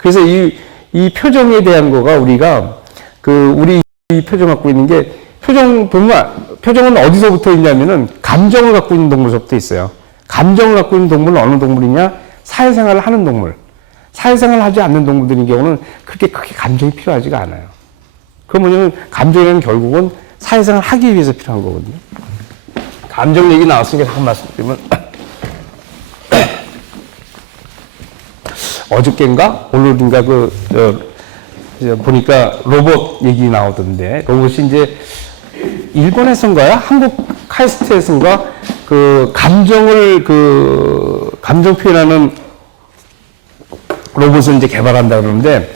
그래서 이 표정에 대한 거가 우리가 우리 이 표정 갖고 있는 게 표정은 어디서부터 있냐면은 감정을 갖고 있는 동물서부터 있어요. 감정을 갖고 있는 동물은 어느 동물이냐? 사회생활을 하는 동물. 사회생활을 하지 않는 동물들인 경우는 그렇게 크게 감정이 필요하지가 않아요. 그 뭐냐면 감정이라는 결국은 사회생활을 하기 위해서 필요한 거거든요. 감정 얘기 나왔으니까 잠깐 말씀드리면 어저께인가 오늘인가 보니까 로봇 얘기 나오던데 로봇이 이제 일본에선가요? 한국 카이스트에선가 감정 표현하는 로봇을 이제 개발한다 그러는데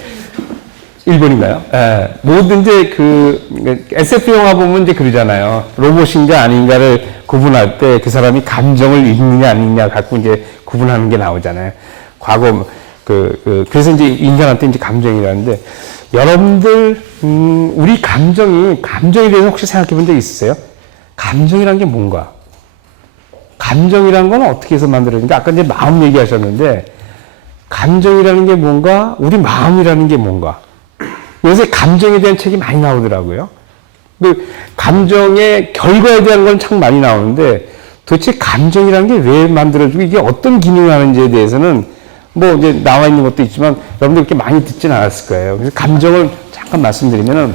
일본인가요? 예. 뭐든지 SF 영화 보면 이제 그러잖아요. 로봇인가 아닌가를 구분할 때 그 사람이 감정을 읽느냐 안 읽느냐 갖고 이제 구분하는 게 나오잖아요. 과거 그래서 이제 인간한테 이제 감정이라는데 여러분들 우리 감정에 대해서 혹시 생각해 본 적 있으세요? 감정이란 게 뭔가? 감정이란 건 어떻게 해서 만들어진가? 아까 이제 마음 얘기하셨는데 감정이라는 게 뭔가? 우리 마음이라는 게 뭔가? 요새 감정에 대한 책이 많이 나오더라고요. 감정의 결과에 대한 건 참 많이 나오는데 도대체 감정이라는 게 왜 만들어지고 이게 어떤 기능을 하는지에 대해서는 뭐 이제 나와 있는 것도 있지만 여러분들 그렇게 많이 듣진 않았을 거예요. 그래서 감정을 잠깐 말씀드리면은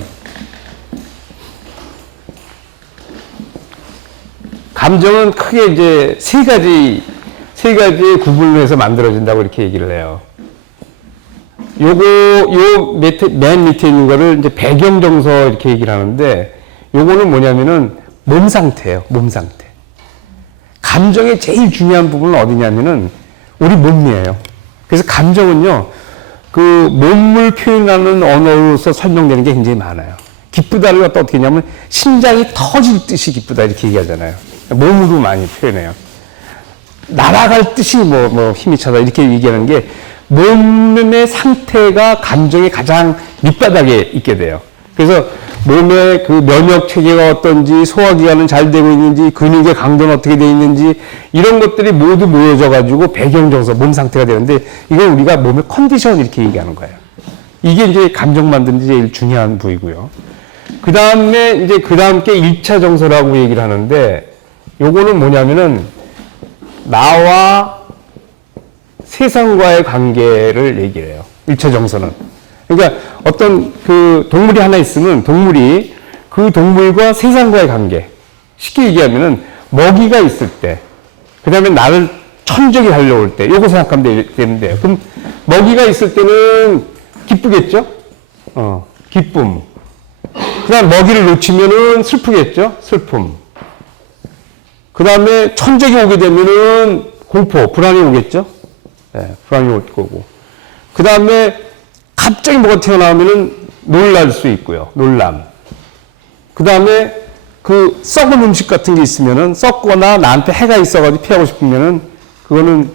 감정은 크게 이제 세 가지의 구분을 해서 만들어진다고 이렇게 얘기를 해요. 맨 밑에 있는 거를 이제 배경 정서 이렇게 얘기를 하는데 요거는 뭐냐면은 몸 상태예요. 몸 상태. 감정의 제일 중요한 부분은 어디냐면은 우리 몸이에요. 그래서 감정은요, 몸을 표현하는 언어로서 설명되는 게 굉장히 많아요. 기쁘다를 갖다 어떻게 하냐면, 심장이 터질 듯이 기쁘다, 이렇게 얘기하잖아요. 몸으로 많이 표현해요. 날아갈 듯이 힘이 차다, 이렇게 얘기하는 게, 몸의 상태가 감정의 가장 밑바닥에 있게 돼요. 그래서 몸의 면역 체계가 어떤지, 소화기관은 잘 되고 있는지, 근육의 강도는 어떻게 되어 있는지, 이런 것들이 모두 모여져가지고 배경정서, 몸 상태가 되는데, 이건 우리가 몸의 컨디션 이렇게 얘기하는 거예요. 이게 이제 감정 만드는 데 제일 중요한 부위고요. 그 다음에 이제 그 다음 게 1차 정서라고 얘기를 하는데, 요거는 뭐냐면은, 나와 세상과의 관계를 얘기를 해요. 1차 정서는. 그러니까 어떤 동물이 하나 있으면 그 동물과 세상과의 관계. 쉽게 얘기하면은 먹이가 있을 때, 그 다음에 나를 천적이 달려올 때, 요거 생각하면 되는데요. 그럼 먹이가 있을 때는 기쁘겠죠? 기쁨. 그 다음 먹이를 놓치면은 슬프겠죠? 슬픔. 그 다음에 천적이 오게 되면은 공포, 불안이 오겠죠? 네, 불안이 올 거고. 그 다음에 갑자기 뭐가 튀어나오면은 놀랄 수 있고요. 놀람. 그 다음에 썩은 음식 같은 게 있으면은 썩거나 나한테 해가 있어가지고 피하고 싶으면은 그거는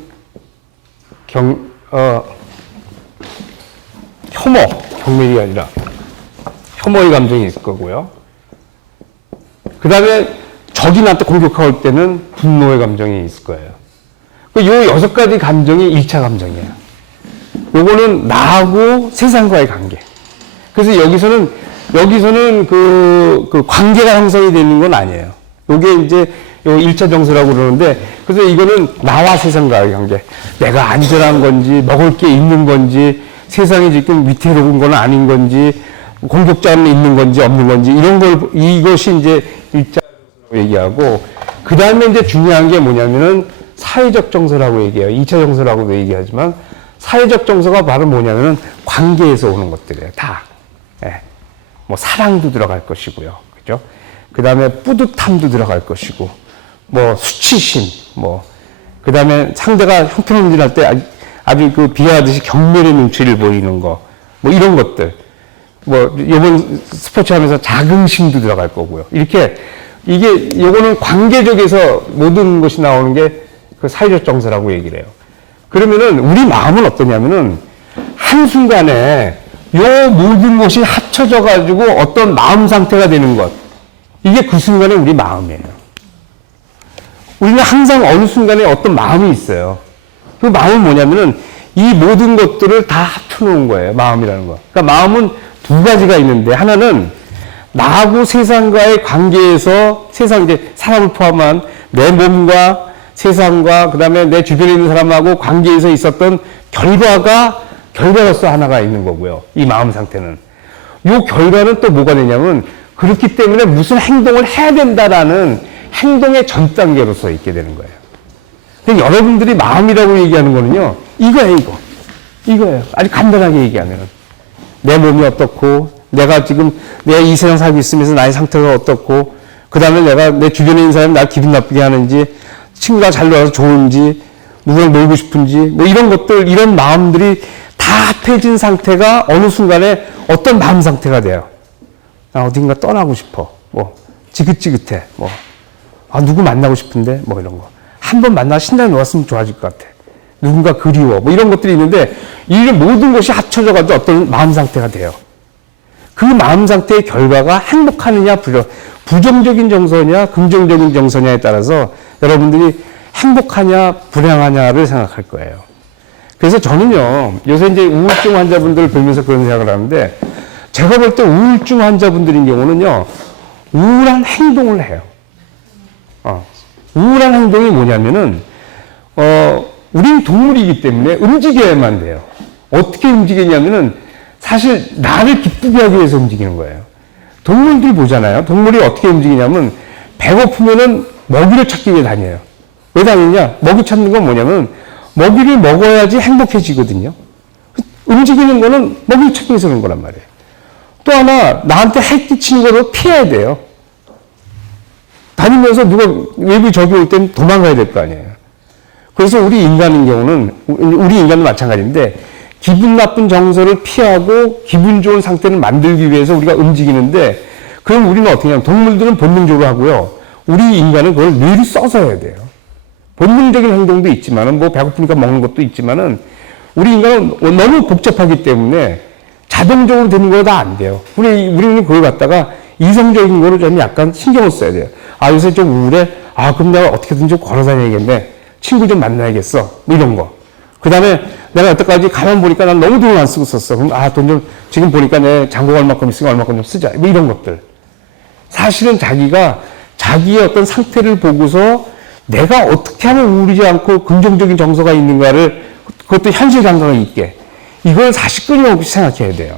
경멸이 아니라 혐오의 감정이 있을 거고요. 그 다음에 적이 나한테 공격하고 올 때는 분노의 감정이 있을 거예요. 요 6가지 감정이 1차 감정이에요. 요거는 나하고 세상과의 관계. 그래서 여기서는 관계가 형성이 되는 건 아니에요. 요게 이제 요 1차 정서라고 그러는데, 그래서 이거는 나와 세상과의 관계. 내가 안전한 건지, 먹을 게 있는 건지, 세상이 지금 위태로운 건 아닌 건지, 공격자는 있는 건지 없는 건지, 이것이 이제 1차 정서라고 얘기하고, 그 다음에 이제 중요한 게 뭐냐면은 사회적 정서라고 얘기해요. 2차 정서라고도 얘기하지만, 사회적 정서가 바로 뭐냐면은 관계에서 오는 것들이에요. 다. 예. 뭐 사랑도 들어갈 것이고요. 그죠? 그 다음에 뿌듯함도 들어갈 것이고, 수치심, 그 다음에 상대가 형편없는 때 아주 비하하듯이 경멸의 눈치를 보이는 거, 이런 것들. 요번 스포츠 하면서 자긍심도 들어갈 거고요. 요거는 관계적에서 모든 것이 나오는 게 사회적 정서라고 얘기를 해요. 그러면은 우리 마음은 어떠냐면은 한순간에 요 모든 것이 합쳐져 가지고 어떤 마음 상태가 되는 것. 이게 그 순간에 우리 마음이에요. 우리는 항상 어느 순간에 어떤 마음이 있어요. 그 마음은 뭐냐면은 이 모든 것들을 다 합쳐놓은 거예요. 마음이라는 거. 그러니까 마음은 두 가지가 있는데, 하나는 나하고 세상과의 관계에서 세상, 이제 사람을 포함한 내 몸과 세상과 그 다음에 내 주변에 있는 사람하고 관계에서 있었던 결과로서 하나가 있는 거고요. 이 마음 상태는. 이 결과는 또 뭐가 되냐면, 그렇기 때문에 무슨 행동을 해야 된다라는 행동의 전 단계로서 있게 되는 거예요. 그러니까 여러분들이 마음이라고 얘기하는 거는요, 이거예요, 이거. 이거예요. 아주 간단하게 얘기하면. 내 몸이 어떻고, 내가 지금 내 이 세상 살고 있으면서 나의 상태가 어떻고, 그 다음에 내가 내 주변에 있는 사람이 날 기분 나쁘게 하는지, 친구가 잘 놀아서 좋은지, 누구랑 놀고 싶은지, 뭐 이런 것들, 이런 마음들이 다 합해진 상태가 어느 순간에 어떤 마음 상태가 돼요. 나 어딘가 떠나고 싶어. 뭐, 지긋지긋해. 뭐, 아, 누구 만나고 싶은데? 뭐 이런 거. 한 번 만나 신나게 놀았으면 좋아질 것 같아. 누군가 그리워. 뭐 이런 것들이 있는데, 이 모든 것이 합쳐져가지고 어떤 마음 상태가 돼요. 그 마음 상태의 결과가 행복하느냐, 부정적인 정서냐, 긍정적인 정서냐에 따라서 여러분들이 행복하냐, 불행하냐를 생각할 거예요. 그래서 저는요, 요새 이제 우울증 환자분들을 뵈면서 그런 생각을 하는데, 제가 볼 때 우울증 환자분들인 경우는요, 우울한 행동을 해요. 우울한 행동이 뭐냐면은, 우리는 동물이기 때문에 움직여야만 돼요. 어떻게 움직이냐면은, 사실 나를 기쁘게 하기 위해서 움직이는 거예요. 동물들 보잖아요. 동물이 어떻게 움직이냐면, 배고프면은 먹이를 찾기 위해 다녀요. 왜 다니냐? 먹이 찾는 건 뭐냐면, 먹이를 먹어야지 행복해지거든요. 움직이는 거는 먹이 찾기 위해서 그런 거란 말이에요. 또 하나, 나한테 해 끼치는 거를 피해야 돼요. 다니면서 누가 외부 적이 올 때는 도망가야 될 거 아니에요. 그래서 우리 인간인 경우는, 우리 인간도 마찬가지인데, 기분 나쁜 정서를 피하고 기분 좋은 상태를 만들기 위해서 우리가 움직이는데, 그럼 우리는 어떻게 하냐면, 동물들은 본능적으로 하고요. 우리 인간은 그걸 뇌를 써서 해야 돼요. 본능적인 행동도 있지만은, 뭐 배고프니까 먹는 것도 있지만은, 우리 인간은 너무 복잡하기 때문에 자동적으로 되는 거 다 안 돼요. 우리는 그걸 갖다가 이성적인 거를 좀 약간 신경을 써야 돼요. 아, 요새 좀 우울해? 아, 그럼 내가 어떻게든 좀 걸어 다녀야겠네. 친구 좀 만나야겠어. 뭐 이런 거. 그 다음에 내가 여태까지 가만 보니까 난 너무 돈을 안 쓰고 썼어. 그럼 아, 돈 좀, 지금 보니까 내 잔고가 얼마큼 있으니까 얼마큼 좀 쓰자. 뭐 이런 것들. 사실은 자기가 자기의 어떤 상태를 보고서 내가 어떻게 하면 우울하지 않고 긍정적인 정서가 있는가를, 그것도 현실 감각이 있게, 이걸 사실 끊임없이 생각해야 돼요.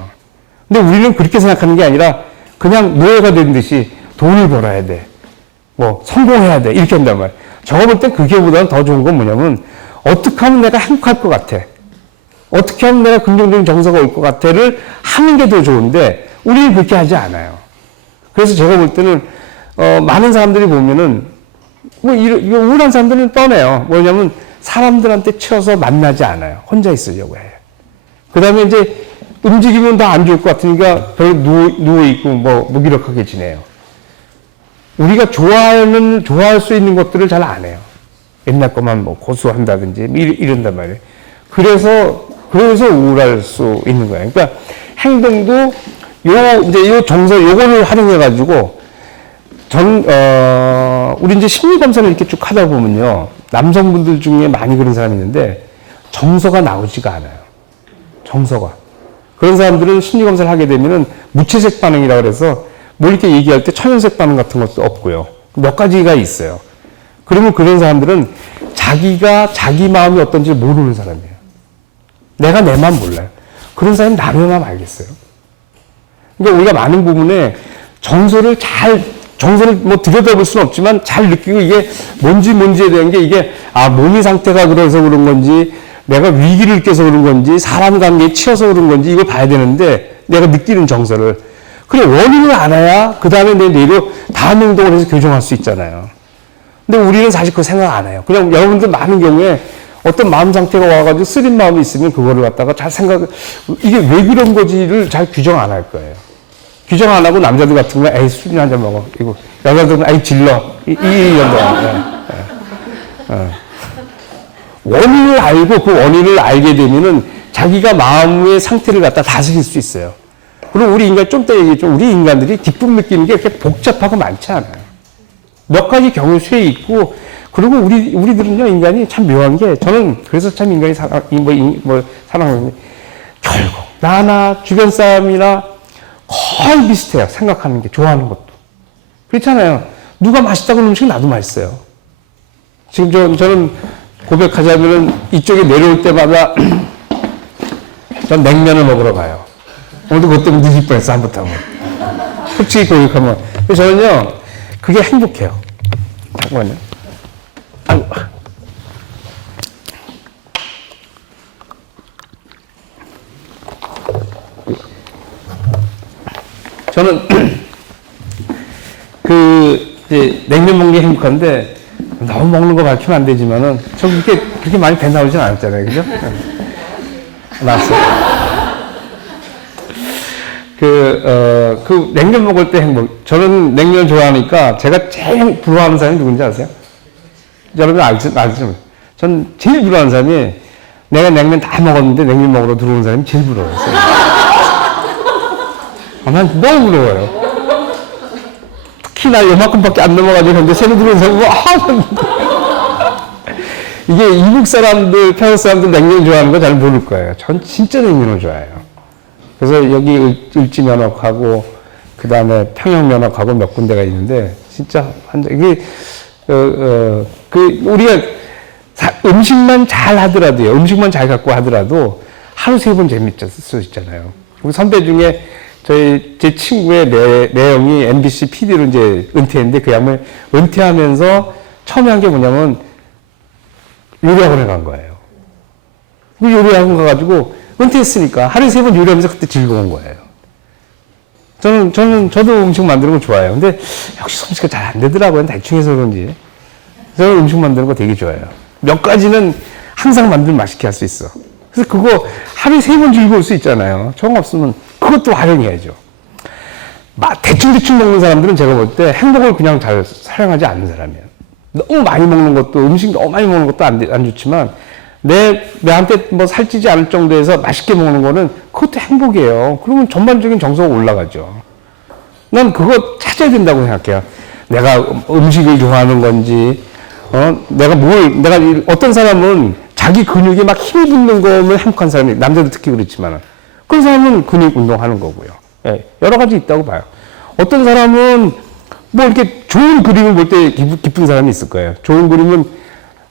근데 우리는 그렇게 생각하는 게 아니라 그냥 노예가 된 듯이 돈을 벌어야 돼. 뭐 성공해야 돼. 이렇게 한단 말이에요. 저거 볼 땐 그게보다는 더 좋은 건 뭐냐면, 어떻게 하면 내가 행복할 것 같아. 어떻게 하면 내가 긍정적인 정서가 올 것 같아를 하는 게 더 좋은데, 우리는 그렇게 하지 않아요. 그래서 제가 볼 때는, 많은 사람들이 보면은, 뭐, 이거 우울한 사람들은 떠내요. 뭐냐면, 사람들한테 치여서 만나지 않아요. 혼자 있으려고 해요. 그 다음에 이제, 움직이면 더 안 좋을 것 같으니까, 별 누워있고, 뭐, 무기력하게 지내요. 우리가 좋아할 수 있는 것들을 잘 안 해요. 옛날 것만 뭐 고수한다든지, 뭐 이런단 말이에요. 그래서 우울할 수 있는 거예요. 그러니까, 행동도, 요 정서, 요거를 활용해가지고, 우리 이제 심리검사를 이렇게 쭉 하다 보면요. 남성분들 중에 많이 그런 사람이 있는데, 정서가 나오지가 않아요. 정서가. 그런 사람들은 심리검사를 하게 되면은 무채색 반응이라고 그래서, 뭐 이렇게 얘기할 때 천연색 반응 같은 것도 없고요. 몇 가지가 있어요. 그러면 그런 사람들은 자기 마음이 어떤지 모르는 사람이에요. 내가 내 마음 몰라요. 그런 사람이 남의 마음 알겠어요? 그러니까 우리가 많은 부분에 정서를 뭐 들여다볼 수는 없지만 잘 느끼고, 이게 뭔지에 대한 게, 이게, 아, 몸의 상태가 그래서 그런 건지, 내가 위기를 느껴서 그런 건지, 사람 관계에 치여서 그런 건지, 이걸 봐야 되는데, 내가 느끼는 정서를. 그래, 원인을 알아야 그 다음에 내 뇌로 다음 행동을 해서 교정할 수 있잖아요. 근데 우리는 사실 그거 생각 안 해요. 그냥 여러분들 많은 경우에 어떤 마음 상태가 와가지고 쓰린 마음이 있으면 그거를 갖다가 이게 왜 그런 거지를 잘 규정 안 할 거예요. 규정 안 하고 남자들 같은 경우는 에이, 술이나 한잔 먹어. 이거 여자들은 에이, 질러. 이런 거. 원인을 알고 그 원인을 알게 되면은 자기가 마음의 상태를 갖다 다스릴 수 있어요. 그리고 우리 인간, 좀 더 얘기했죠. 우리 인간들이 기쁨 느끼는 게 그렇게 복잡하고 많지 않아요. 몇 가지 경우 수에 있고, 그리고 우리들은요, 인간이 참 묘한 게, 저는 그래서 참 인간이 사랑하는 게, 결국, 나나 주변 사람이나 거의 비슷해요. 생각하는 게, 좋아하는 것도. 그렇잖아요. 누가 맛있다고 하는 음식 나도 맛있어요. 지금 저는 고백하자면은 이쪽에 내려올 때마다 전 냉면을 먹으러 가요. 오늘도 그것 때문에 늦을 뻔했어, 한부터 하면. 솔직히 고백하면. 그래서 저는요, 그게 행복해요. 잠깐만요. 아이고. 저는 이제 냉면 먹는 게 행복한데 너무 먹는 거 밝히면 안 되지만은 저 그렇게 많이 배 나오진 않았잖아요, 그죠? 나왔어요. 그 냉면 먹을 때 행복. 저는 냉면 좋아하니까 제가 제일 부러워하는 사람이 누군지 아세요? 여러분 알죠? 전 제일 부러워하는 사람이 내가 냉면 다 먹었는데 냉면 먹으러 들어오는 사람이 제일 부러워요. 난 너무 부러워요. 특히나 요만큼밖에 안 넘어가지고 근데 새로 들어온 사람이 이게 이북 사람들, 평양 사람들 냉면 좋아하는 거 잘 모를 거예요. 전 진짜 냉면을 좋아해요. 그래서 여기 을지 면허하고 그 다음에 평양 면허하고 몇 군데가 있는데 진짜 이게 우리가 음식만 잘 하더라도요. 음식만 잘 갖고 하더라도 하루 세 번 재밌을 수 있잖아요. 우리 선배 중에 제 친구의 내형이 MBC PD로 이제 은퇴했는데 그 양을 은퇴하면서 처음에 한 게 뭐냐면 요리학원에 간 거예요. 그 요리학원 가가지고 은퇴했으니까 하루에 3번 요리하면서 그때 즐거운 거예요. 저도 음식 만드는 거 좋아해요. 근데 역시 솜씨가 잘 안 되더라고요. 대충 해서 그런지. 저는 음식 만드는 거 되게 좋아해요. 몇 가지는 항상 만들면 맛있게 할 수 있어. 그래서 그거 하루에 3번 즐거울 수 있잖아요. 정 없으면 그것도 활용해야죠. 대충 먹는 사람들은 제가 볼 때 행복을 그냥 잘 사용하지 않는 사람이에요. 너무 많이 먹는 것도, 음식 너무 많이 먹는 것도 안 좋지만, 내한테 뭐 살찌지 않을 정도에서 맛있게 먹는 거는 그것도 행복이에요. 그러면 전반적인 정서가 올라가죠. 난 그거 찾아야 된다고 생각해요. 내가 음식을 좋아하는 건지, 내가 어떤 사람은 자기 근육에 막 힘이 붙는 거면 행복한 사람이, 남자도 특히 그렇지만, 그런 사람은 근육 운동하는 거고요. 예, 여러 가지 있다고 봐요. 어떤 사람은 뭐 이렇게 좋은 그림을 볼 때 기쁜 사람이 있을 거예요. 좋은 그림은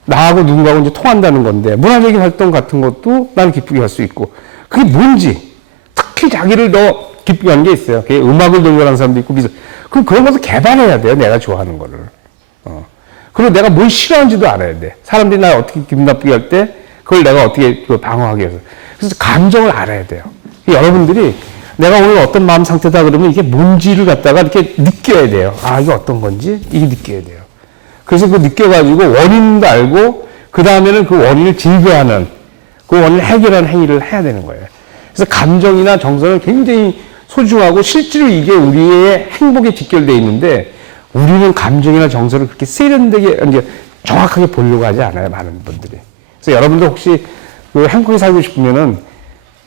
나하고 누군가하고 이제 통한다는 건데, 문화적인 활동 같은 것도 나는 기쁘게 할 수 있고, 그게 뭔지, 특히 자기를 더 기쁘게 하는 게 있어요. 그게 음악을 동요하는 사람도 있고, 그럼 그런 것을 개발해야 돼요. 내가 좋아하는 거를. 그리고 내가 뭘 싫어하는지도 알아야 돼. 사람들이 나 어떻게 기분 나쁘게 할 때, 그걸 내가 어떻게 방어하게 해서. 그래서 감정을 알아야 돼요. 여러분들이 내가 오늘 어떤 마음 상태다 그러면 이게 뭔지를 갖다가 이렇게 느껴야 돼요. 아, 이게 어떤 건지? 이게 느껴야 돼요. 그래서 그 느껴가지고 원인도 알고, 그 다음에는 그 원인을 제거하는, 그 원인을 해결하는 행위를 해야 되는 거예요. 그래서 감정이나 정서는 굉장히 소중하고 실제로 이게 우리의 행복에 직결되어 있는데, 우리는 감정이나 정서를 그렇게 세련되게, 이제 정확하게 보려고 하지 않아요, 많은 분들이. 그래서 여러분들 혹시 그 행복하게 살고 싶으면은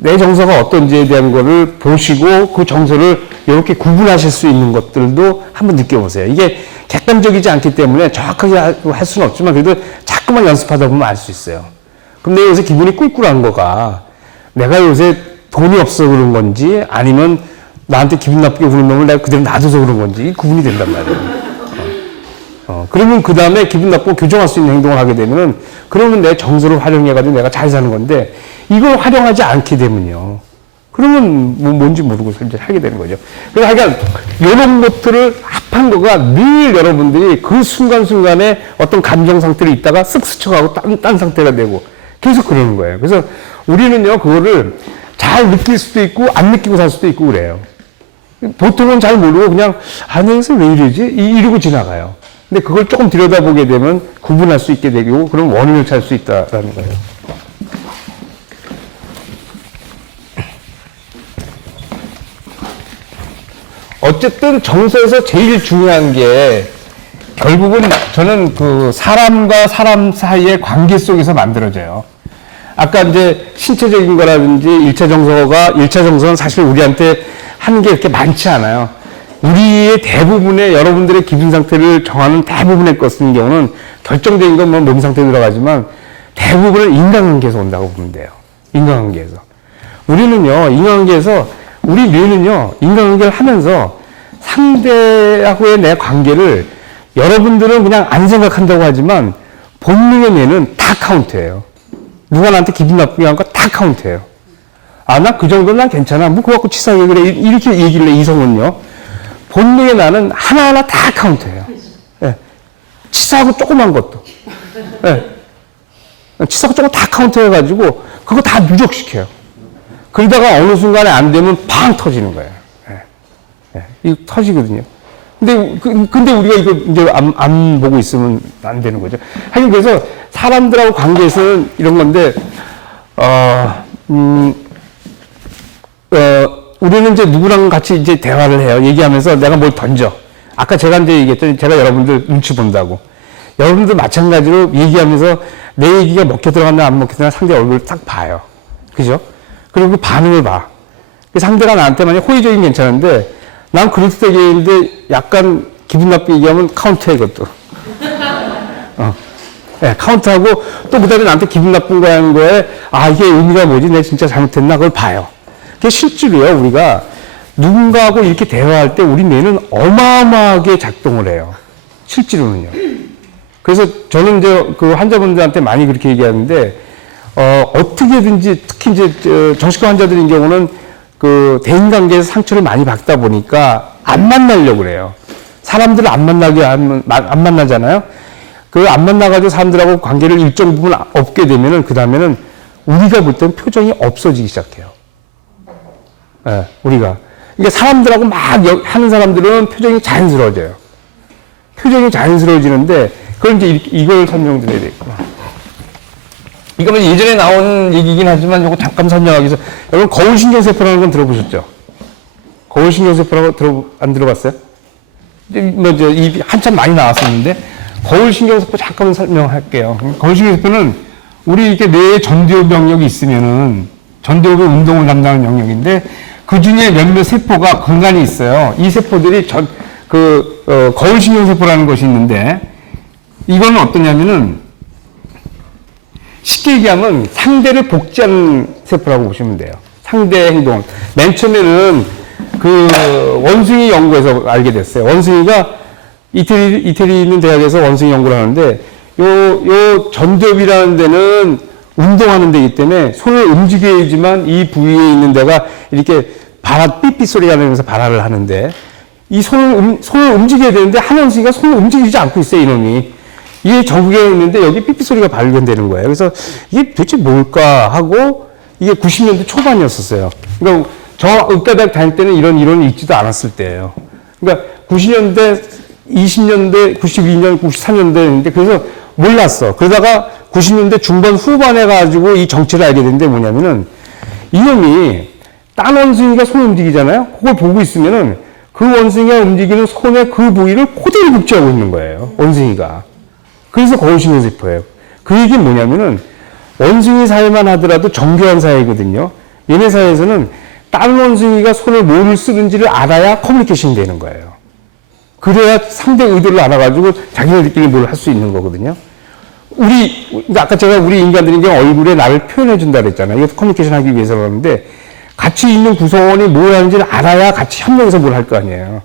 내 정서가 어떤지에 대한 거를 보시고 그 정서를 이렇게 구분하실 수 있는 것들도 한번 느껴보세요. 이게 객관적이지 않기 때문에 정확하게 할 수는 없지만 그래도 자꾸만 연습하다 보면 알 수 있어요. 그럼 내가 요새 기분이 꿀꿀한 거가 내가 요새 돈이 없어 그런 건지 아니면 나한테 기분 나쁘게 구는 놈을 내가 그대로 놔둬서 그런 건지 구분이 된단 말이에요. 그러면 그 다음에 기분 나쁘고 교정할 수 있는 행동을 하게 되면은 그러면 내 정서를 활용해가지고 내가 잘 사는 건데 이걸 활용하지 않게 되면요. 그러면 뭔지 모르고 하게 되는 거죠. 그래서 하여간 이런 것들을 합한 거가 늘 여러분들이 그 순간순간에 어떤 감정 상태로 있다가 쓱 스쳐가고 딴 상태가 되고 계속 그러는 거예요. 그래서 우리는요, 그거를 잘 느낄 수도 있고 안 느끼고 살 수도 있고 그래요. 보통은 잘 모르고 그냥 내가 왜 이러지? 이러고 지나가요. 근데 그걸 조금 들여다보게 되면 구분할 수 있게 되고 그런 원인을 찾을 수 있다라는 거예요. 어쨌든 정서에서 제일 중요한 게 결국은 저는 그 사람과 사람 사이의 관계 속에서 만들어져요. 아까 이제 신체적인 거라든지 1차 정서는 사실 우리한테 하는 게 이렇게 많지 않아요. 우리의 대부분의 여러분들의 기분 상태를 정하는 대부분의 것인 경우는 결정적인 건 뭐 몸 상태에 들어가지만 대부분은 인간관계에서 온다고 보면 돼요. 인간관계에서. 우리는요, 인간관계에서, 우리 뇌는요, 인간관계를 하면서 상대하고의 내 관계를 여러분들은 그냥 안 생각한다고 하지만 본능의 뇌는 다 카운트해요. 누가 나한테 기분 나쁘게 한 거 다 카운트해요. 아, 나 그 정도는 난 괜찮아. 뭐 그거 갖고 치사하게 그래. 이렇게 얘기를 해, 이성은요. 본능의 나는 하나하나 다 카운트해요. 예. 치사하고 조그만 것도. 예. 치사하고 조금 다 카운트해가지고 그거 다 누적시켜요. 그러다가 어느 순간에 안 되면 팡 터지는 거예요. 예. 예. 이거 터지거든요. 근데 우리가 이거 이제 안 보고 있으면 안 되는 거죠. 하여튼 그래서 사람들하고 관계에서는 이런 건데, 우리는 이제 누구랑 같이 이제 대화를 해요. 얘기하면서 내가 뭘 던져. 아까 제가 이제 얘기했더니 제가 여러분들 눈치 본다고. 여러분들 마찬가지로 얘기하면서 내 얘기가 먹혀 들어갔나 안 먹혀 들어갔나 상대 얼굴을 딱 봐요. 그죠? 그리고 그 반응을 봐. 그 상대가 나한테 만약 호의적이면 괜찮은데, 난 그럴듯하게 얘기했는데 약간 기분 나쁘게 얘기하면 카운트해, 그것도. 네, 카운트하고 또 그 다음에 나한테 기분 나쁜 거 하는 거에, 아, 이게 의미가 뭐지? 내가 진짜 잘못했나? 그걸 봐요. 그게 실제로요, 우리가 누군가하고 이렇게 대화할 때 우리 뇌는 어마어마하게 작동을 해요. 실제로는요. 그래서 저는 이제 그 환자분들한테 많이 그렇게 얘기하는데, 어떻게든지 특히 이제 정신과 환자들인 경우는 그 대인관계에서 상처를 많이 받다 보니까 안 만나려고 그래요. 사람들을 안 만나잖아요. 그 안 만나가지고 사람들하고 관계를 일정 부분 없게 되면은 그 다음에는 우리가 볼 때는 표정이 없어지기 시작해요. 예, 우리가. 그러니까 사람들하고 막 하는 사람들은 표정이 자연스러워져요. 표정이 자연스러워지는데 그걸 이제 이걸 설명드려야 되겠구나. 이거는 예전에 나온 얘기긴 하지만 이거 잠깐 설명하기 위해서 여러분 거울신경세포라는 건 들어보셨죠? 거울신경세포라고 안 들어봤어요? 이제 한참 많이 나왔었는데 거울신경세포 잠깐 설명할게요. 거울신경세포는 우리 이렇게 뇌에 전두엽 영역이 있으면은 전두엽의 운동을 담당하는 영역인데 그 중에 몇몇 세포가 근간이 있어요. 이 세포들이 거울신경세포라는 것이 있는데 이거는 어떠냐면은 쉽게 얘기하면 상대를 복제하는 세포라고 보시면 돼요. 상대 행동. 맨 처음에는 그 원숭이 연구에서 알게 됐어요. 원숭이가 이태리 있는 대학에서 원숭이 연구를 하는데 요 전두엽이라는 데는 운동하는 데이기 때문에 손을 움직여야지만 이 부위에 있는 데가 이렇게 삐삐 소리가 나면서 발화를 하는데 이 손을 움직여야 되는데 한 원숭이가 손을 움직이지 않고 있어요, 이놈이. 이게 전국에 있는데 여기 삐삐 소리가 발견되는 거예요. 그래서 이게 도대체 뭘까 하고 이게 90년대 초반이었었어요. 그러니까 저 의과대학 다닐 때는 이런 이론이 있지도 않았을 때예요. 그러니까 90년대, 20년대, 92년, 93년대인데 그래서 몰랐어. 그러다가 90년대 중반 후반에 가지고 이 정체를 알게 됐는데 뭐냐면은 이놈이 딴 원숭이가 손을 움직이잖아요. 그걸 보고 있으면은 그 원숭이가 움직이는 손의 그 부위를 그대로 복제하고 있는 거예요. 원숭이가. 그래서 거울신경세포예요. 그 얘기는 뭐냐면은 원숭이 사회만 하더라도 정교한 사회거든요. 얘네 사회에서는 다른 원숭이가 손을 뭐를 쓰는지를 알아야 커뮤니케이션이 되는 거예요. 그래야 상대 의도를 알아가지고 자기네들끼리 뭘 할 수 있는 거거든요. 그러니까 아까 제가 우리 인간들이 얼굴에 나를 표현해준다 그랬잖아요. 이것도 커뮤니케이션 하기 위해서 그러는데 같이 있는 구성원이 뭘 하는지를 알아야 같이 협력해서 뭘 할 거 아니에요.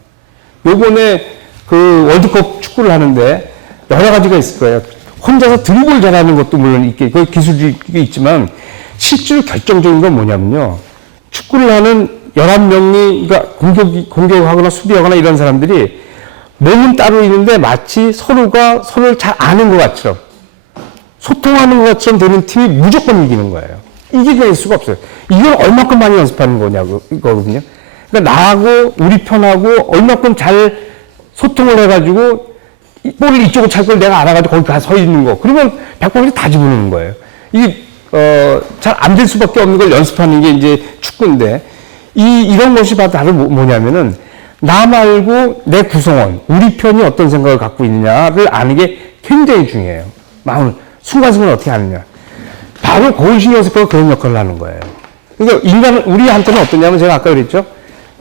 요번에 그 월드컵 축구를 하는데 여러 가지가 있을 거예요. 혼자서 드리블 잘하는 것도 물론 그 기술이 있지만 실제로 결정적인 건 뭐냐면요. 축구를 하는 11명이 그러니까 공격하거나 수비하거나 이런 사람들이 몸은 따로 있는데 마치 서로가 서로를 잘 아는 것 같처럼 소통하는 것 같처럼 되는 팀이 무조건 이기는 거예요. 이길 수가 없어요. 이걸 얼마큼 많이 연습하는 거거든요. 그러니까 나하고 우리 편하고 얼마큼 잘 소통을 해가지고 볼을 이쪽으로 찰 걸 내가 알아가지고 거기 가서 서 있는 거. 그러면 100%다 다 집어넣는 거예요. 이게, 잘 안 될 수밖에 없는 걸 연습하는 게 이제 축구인데, 이런 것이 바로 다른 뭐냐면은, 나 말고 내 구성원, 우리 편이 어떤 생각을 갖고 있느냐를 아는 게 굉장히 중요해요. 마음을, 순간순간 어떻게 아느냐. 바로 거울신경세포가 그런 역할을 하는 거예요. 그러니까 우리한테는 어떠냐면 제가 아까 그랬죠?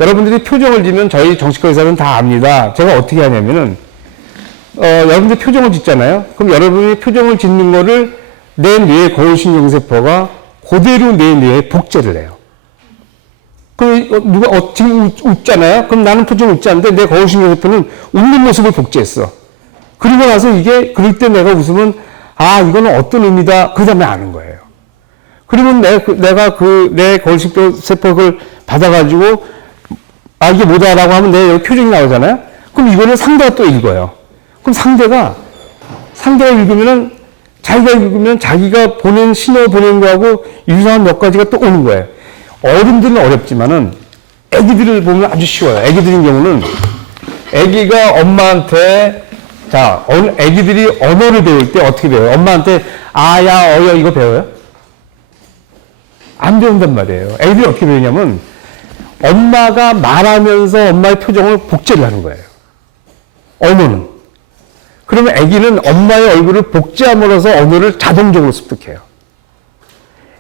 여러분들이 표정을 지면 저희 정신과 의사는 다 압니다. 제가 어떻게 하냐면은, 여러분들 표정을 짓잖아요. 그럼 여러분이 표정을 짓는 거를 내 뇌의 거울신경세포가 그대로 내 뇌에 복제를 해요. 그럼 누가 지금 웃잖아요. 그럼 나는 표정 웃지 않는데 내 거울신경세포는 웃는 모습을 복제했어. 그리고 나서 이게 그럴 때 내가 웃으면 아 이거는 어떤 의미다. 그 다음에 아는 거예요. 그러면 내가 내 거울신경세포를 받아가지고 아 이게 뭐다라고 하면 내 표정이 나오잖아요. 그럼 이거를 상대가 또 읽어요. 그럼 상대가 읽으면은 자기가 읽으면 자기가 보낸 신호 보낸 거하고 유사한 몇 가지가 또 오는 거예요. 어른들은 어렵지만은 애기들을 보면 아주 쉬워요. 애기들인 경우는 애기가 엄마한테 애기들이 언어를 배울 때 어떻게 배워요? 엄마한테 아야 어여 이거 배워요? 안 배운단 말이에요. 애기들이 어떻게 배우냐면 엄마가 말하면서 엄마의 표정을 복제를 하는 거예요. 언어는. 그러면 아기는 엄마의 얼굴을 복제함으로써 언어를 자동적으로 습득해요.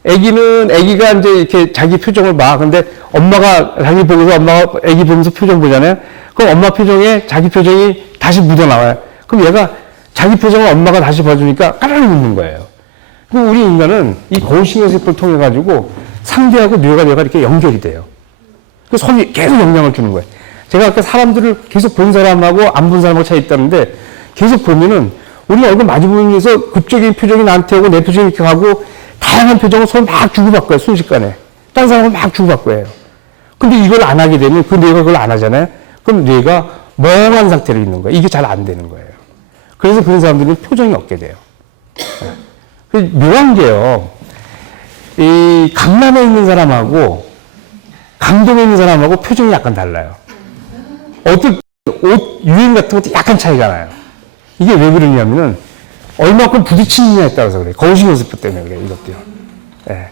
아기가 이제 이렇게 자기 표정을 봐. 근데 엄마가 자기 보고서 엄마가 아기 보면서 표정 보잖아요. 그럼 엄마 표정에 자기 표정이 다시 묻어나와요. 그럼 얘가 자기 표정을 엄마가 다시 봐주니까 까르르 웃는 거예요. 그럼 우리 인간은 이 거울신경세포를 통해 가지고 상대하고 뇌가 이렇게 연결이 돼요. 그래서 서로 계속 영향을 주는 거예요. 제가 아까 사람들을 계속 본 사람하고 안 본 사람하고 차이 있다는데 계속 보면은 우리가 얼굴 마주보면서 그쪽의 표정이 나한테 오고 내 표정이 이렇게 가고 다양한 표정을 서로 막 주고받고요. 순식간에. 다른 사람을 막 주고받고요. 근데 이걸 안 하게 되면 그 뇌가 그걸 안 하잖아요. 그럼 뇌가 멍한 상태로 있는 거예요. 이게 잘 안 되는 거예요. 그래서 그런 사람들은 표정이 없게 돼요. 묘한 게요. 이 강남에 있는 사람하고 강동에 있는 사람하고 표정이 약간 달라요. 어떤 옷 유행 같은 것도 약간 차이가 나요. 이게 왜 그러냐면은 얼마큼 부딪히느냐에 따라서 그래요. 거울신경세포 때문에 그래요. 이것도요. 예.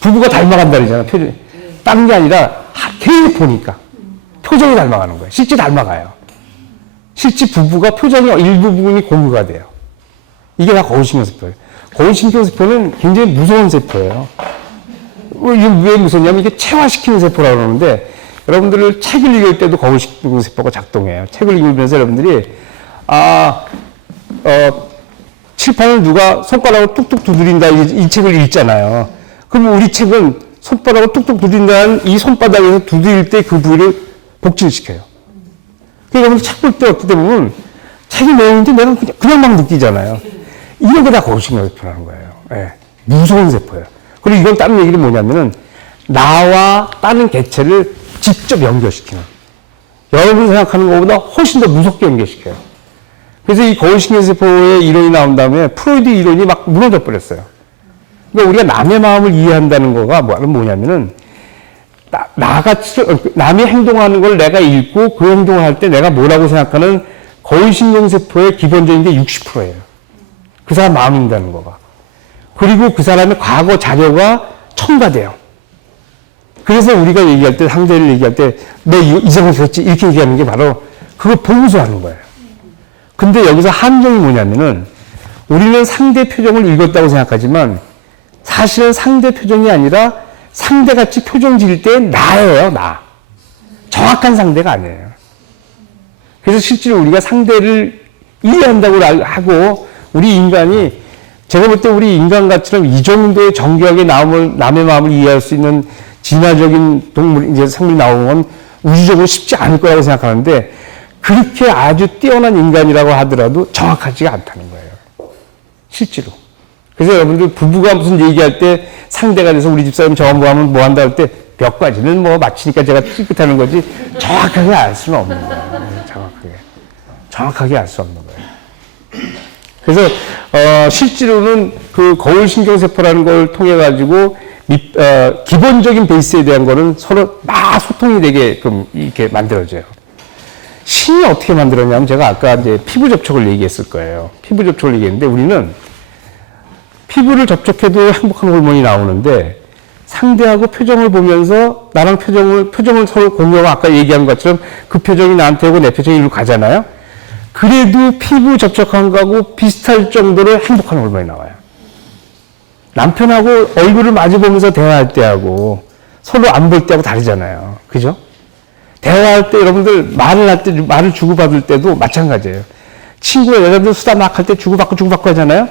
부부가 닮아간다잖아요. 표정이. 다른 게 아니라 계속 보니까 표정이 닮아가는 거예요. 실제 닮아가요. 실제 부부가 표정의 일부분이 공유가 돼요. 이게 다 거울신경세포예요. 거울신경세포는 굉장히 무서운 세포예요. 이게 왜 무섭냐면 이게 체화시키는 세포라고 그러는데 여러분들 책을 읽을 때도 거울신경세포가 작동해요. 책을 읽으면서 여러분들이 칠판을 누가 손가락으로 뚝뚝 두드린다 이 책을 읽잖아요. 그럼 우리 책은 손바닥으로 뚝뚝 두드린다는 이 손바닥에서 두드릴 때 그 부위를 복제를 시켜요. 그러니까 여러분 책 볼 때 어떻게 보면 책이 내용인데 내가 그냥 막 느끼잖아요. 이런 게 다 거울신경세포라는 거예요. 예. 무서운 세포예요. 그리고 이건 다른 얘기는 뭐냐면은 나와 다른 개체를 직접 연결시키는. 여러분이 생각하는 것보다 훨씬 더 무섭게 연결시켜요. 그래서 이 거울신경세포의 이론이 나온 다음에 프로이드 이론이 막 무너져 버렸어요. 그러니까 우리가 남의 마음을 이해한다는 거가 뭐냐면은 남이 행동하는 걸 내가 읽고 그 행동을 할 때 내가 뭐라고 생각하는 거울신경세포의 기본적인 게 60%예요. 그 사람 마음이 읽는다는 거가. 그리고 그 사람의 과거 자료가 첨가돼요. 그래서 우리가 얘기할 때, 상대를 얘기할 때, 너 이상을 했지? 이렇게 얘기하는 게 바로 그거 보고서 하는 거예요. 근데 여기서 함정이 뭐냐면은 우리는 상대 표정을 읽었다고 생각하지만 사실은 상대 표정이 아니라 상대같이 표정 지을 때 나예요, 나. 정확한 상대가 아니에요. 그래서 실제로 우리가 상대를 이해한다고 하고 우리 인간이 제가 볼 때 우리 인간같이는 이 정도의 정교하게 남의 마음을 이해할 수 있는 진화적인 동물, 이제 생물이 나오는 건 우주적으로 쉽지 않을 거라고 생각하는데 그렇게 아주 뛰어난 인간이라고 하더라도 정확하지가 않다는 거예요. 실제로. 그래서 여러분들 부부가 무슨 얘기할 때 상대가 돼서 우리 집사람 저거 뭐 하면 뭐 한다 할 때 몇 가지는 뭐 맞히니까 제가 찌긋하는 거지 정확하게 알 수는 없는 거예요. 정확하게 알 수 없는 거예요. 그래서 실제로는 그 거울신경세포라는 걸 통해 가지고 기본적인 베이스에 대한 거는 서로 막 소통이 되게끔 이렇게 만들어져요. 신이 어떻게 만들었냐면 제가 아까 이제 피부 접촉을 얘기했을 거예요. 피부 접촉을 얘기했는데 우리는 피부를 접촉해도 행복한 호르몬이 나오는데 상대하고 표정을 보면서 나랑 표정을 서로 공유하고 아까 얘기한 것처럼 그 표정이 나한테 오고 내 표정이 이리로 가잖아요. 그래도 피부 접촉한 거하고 비슷할 정도로 행복한 호르몬이 나와요. 남편하고 얼굴을 마주보면서 대화할 때하고 서로 안 볼 때하고 다르잖아요. 그죠? 대화할 때 여러분들 말을 주고받을 때도 마찬가지예요. 친구가 여자들 수다 막 할 때 주고받고 하잖아요.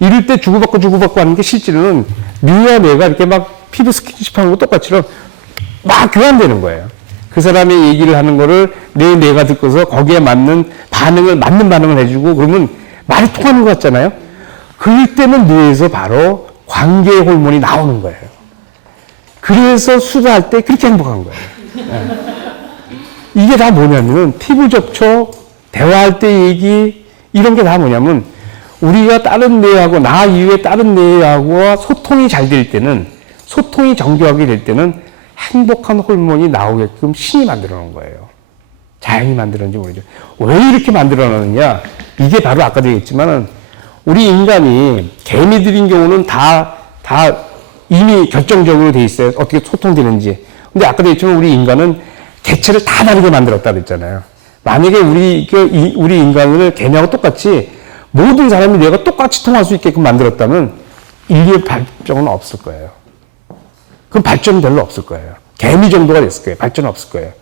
이럴 때 주고받고 하는 게 실제로는 네와 내가 이렇게 막 피부 스킨십 하는 거 똑같이로 막 교환되는 거예요. 그 사람의 얘기를 하는 거를 내가 듣고서 거기에 맞는 반응을 해주고 그러면 말이 통하는 것 같잖아요. 그럴 때는 뇌에서 바로 관계의 호르몬이 나오는 거예요. 그래서 수다할 때 그렇게 행복한 거예요. 네. 이게 다 뭐냐면은 피부 접촉, 대화할 때 얘기 이런 게 다 뭐냐면 우리가 다른 뇌하고 나 이외에 다른 뇌하고 소통이 잘 될 때는 소통이 정교하게 될 때는 행복한 호르몬이 나오게끔 신이 만들어 놓은 거예요. 자연이 만들었는지 모르죠. 왜 이렇게 만들어 놓느냐? 이게 바로 아까도 얘기했지만은 우리 인간이 개미들인 경우는 다 이미 결정적으로 돼 있어요. 어떻게 소통되는지. 근데 아까도 얘기했지만 우리 인간은 개체를 다 다르게 만들었다 그랬잖아요. 만약에 우리 인간을 개냐고 똑같이 모든 사람이 내가 똑같이 통할 수 있게끔 만들었다면 인류의 발전은 없을 거예요. 그럼 발전은 별로 없을 거예요. 개미 정도가 됐을 거예요. 발전은 없을 거예요.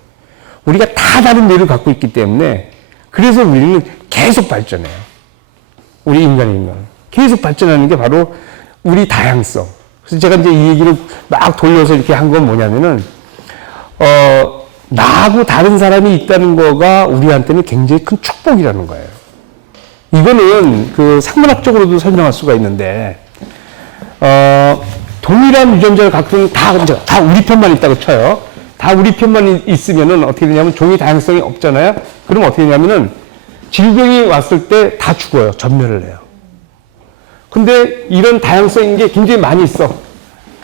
우리가 다 다른 뇌를 갖고 있기 때문에 그래서 우리는 계속 발전해요. 우리 인간은 계속 발전하는 게 바로 우리 다양성. 그래서 제가 이제 이 얘기를 막 돌려서 이렇게 한 건 뭐냐면은 나하고 다른 사람이 있다는 거가 우리한테는 굉장히 큰 축복이라는 거예요. 이거는 그 생물학적으로도 설명할 수가 있는데 동일한 유전자를 갖고 다 우리 편만 있다고 쳐요. 다 우리 편만 있으면은 어떻게 되냐면 종이 다양성이 없잖아요. 그럼 어떻게 되냐면은 질병이 왔을 때 다 죽어요. 전멸을 해요. 근데 이런 다양성인 게 굉장히 많이 있어.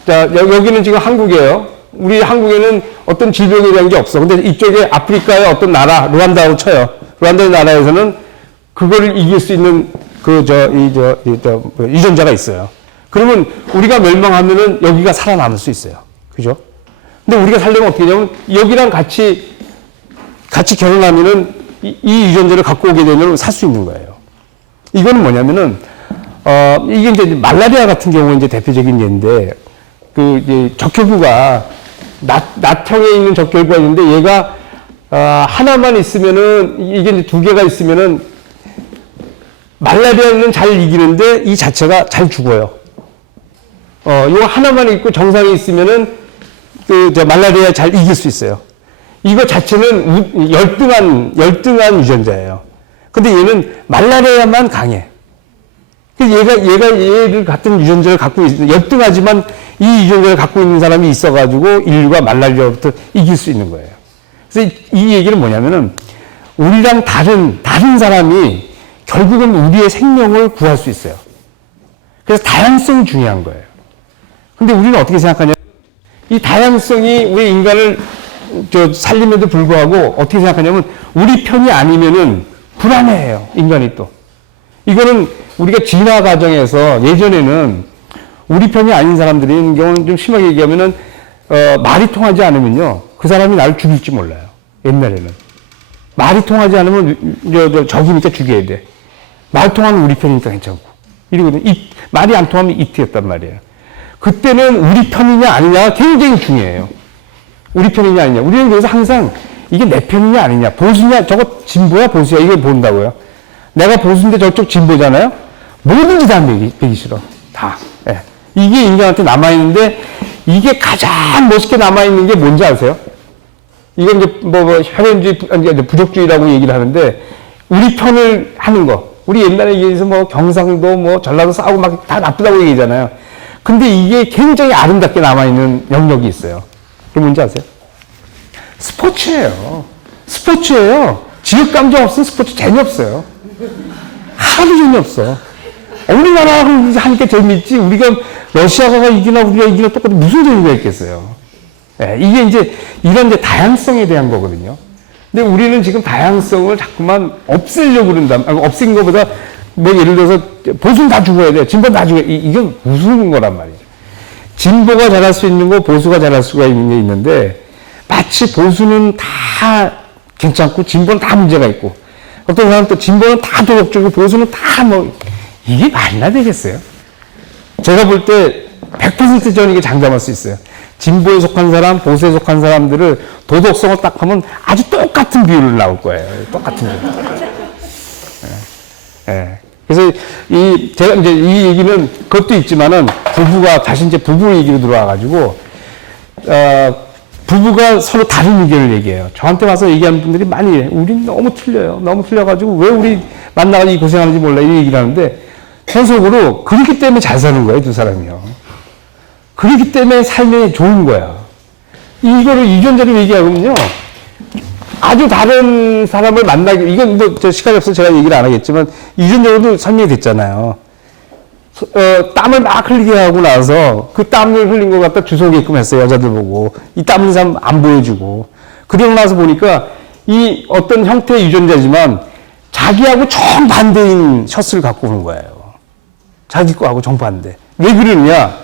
자, 여기는 지금 한국이에요. 우리 한국에는 어떤 질병에 대한 게 없어. 근데 이쪽에 아프리카의 어떤 나라, 루안다고 쳐요. 루안다의 나라에서는 그거를 이길 수 있는 유전자가 있어요. 그러면 우리가 멸망하면은 여기가 살아남을 수 있어요. 그죠? 근데 우리가 살려면 어떻게 되냐면 여기랑 같이 결혼하면은 이 유전자를 갖고 오게 되면 살 수 있는 거예요. 이거는 뭐냐면은, 이게 이제 말라리아 같은 경우 이제 대표적인 예인데, 이제 적혈구가 낫형에 있는 적혈구가 있는데 얘가, 하나만 있으면은, 이게 이제 두 개가 있으면은 말라리아는 잘 이기는데 이 자체가 잘 죽어요. 이거 하나만 있고 정상에 있으면은 말라리아 잘 이길 수 있어요. 이거 자체는 열등한 유전자예요. 근데 얘는 말라리아만 강해. 얘를 같은 유전자를 갖고 열등하지만 이 유전자를 갖고 있는 사람이 있어가지고 인류가 말라리아로부터 이길 수 있는 거예요. 그래서 이 얘기는 뭐냐면은 우리랑 다른 사람이 결국은 우리의 생명을 구할 수 있어요. 그래서 다양성이 중요한 거예요. 근데 우리는 어떻게 생각하냐? 이 다양성이 우리 인간을 살림에도 불구하고 어떻게 생각하냐면 우리 편이 아니면은 불안해해요. 인간이 또. 이거는 우리가 진화 과정에서 예전에는 우리 편이 아닌 사람들이 있는 경우는 좀 심하게 얘기하면은 말이 통하지 않으면요. 그 사람이 나를 죽일지 몰라요. 옛날에는. 말이 통하지 않으면 적이니까 죽여야 돼. 말 통하면 우리 편이니까 괜찮고. 이러거든. 말이 안 통하면 이트였단 말이에요. 그때는 우리 편이냐 아니냐가 굉장히 중요해요. 우리 편이냐 아니냐. 우리는 그래서 항상 이게 내 편이냐 아니냐. 보수냐, 저거 진보야 보수야. 이걸 본다고요. 내가 보수인데 저쪽 진보잖아요. 뭐든지 다 매기 싫어. 다. 예. 이게 인간한테 남아있는데 이게 가장 멋있게 남아있는 게 뭔지 아세요? 이건 이제 혈연주의, 부족주의라고 얘기를 하는데 우리 편을 하는 거. 우리 옛날에 얘기해서 경상도 전라도 싸우고 막 다 나쁘다고 얘기잖아요. 근데 이게 굉장히 아름답게 남아있는 영역이 있어요. 그게 뭔지 아세요? 스포츠예요. 지역 감정 없으면 스포츠 재미없어요. 하나도 재미없어. 우리나라가 하니까 재미있지. 우리가 러시아가 이기나 우리가 이기나 똑같은 무슨 재미가 있겠어요. 네, 이게 이제 이런 다양성에 대한 거거든요. 근데 우리는 지금 다양성을 자꾸만 없애려고 그런다. 없앤 것보다 예를 들어서 보수는 다 죽어야 돼. 진보는 다 죽어야 돼. 이건 무슨 거란 말이죠. 진보가 잘할 수 있는 거, 보수가 잘할 수가 있는 게 있는데 마치 보수는 다 괜찮고 진보는 다 문제가 있고 어떤 사람은 또 진보는 다 도덕적이고 보수는 다 이게 말이나 되겠어요? 제가 볼 때 100% 저는 이게 장담할 수 있어요. 진보에 속한 사람, 보수에 속한 사람들을 도덕성을 딱 하면 아주 똑같은 비율로 나올 거예요. 똑같은 비율. 예. 그래서 제가 이제 이 얘기는 그것도 있지만은 부부가 다시 이제 부부 얘기로 들어와가지고, 부부가 서로 다른 의견을 얘기해요. 저한테 와서 얘기하는 분들이 많이 해요. 우린 너무 틀려요. 너무 틀려가지고 왜 우리 만나가지고 고생하는지 몰라. 이 얘기를 하는데, 전속으로 그렇기 때문에 잘 사는 거예요, 두 사람이요. 그렇기 때문에 삶이 좋은 거야. 이거를 유전자로 얘기하면요. 아주 다른 사람을 만나기, 이건 뭐, 시간이 없어서 제가 얘기를 안 하겠지만, 유전적으로도 설명이 됐잖아요. 땀을 막 흘리게 하고 나서, 그 땀을 흘린 것 갖다 주워오게끔 했어요, 여자들 보고. 이 땀 흘린 사람 안 보여주고. 그러고 나서 보니까, 이 어떤 형태의 유전자지만, 자기하고 정반대인 셔츠를 갖고 오는 거예요. 자기 거하고 정반대. 왜 그러느냐?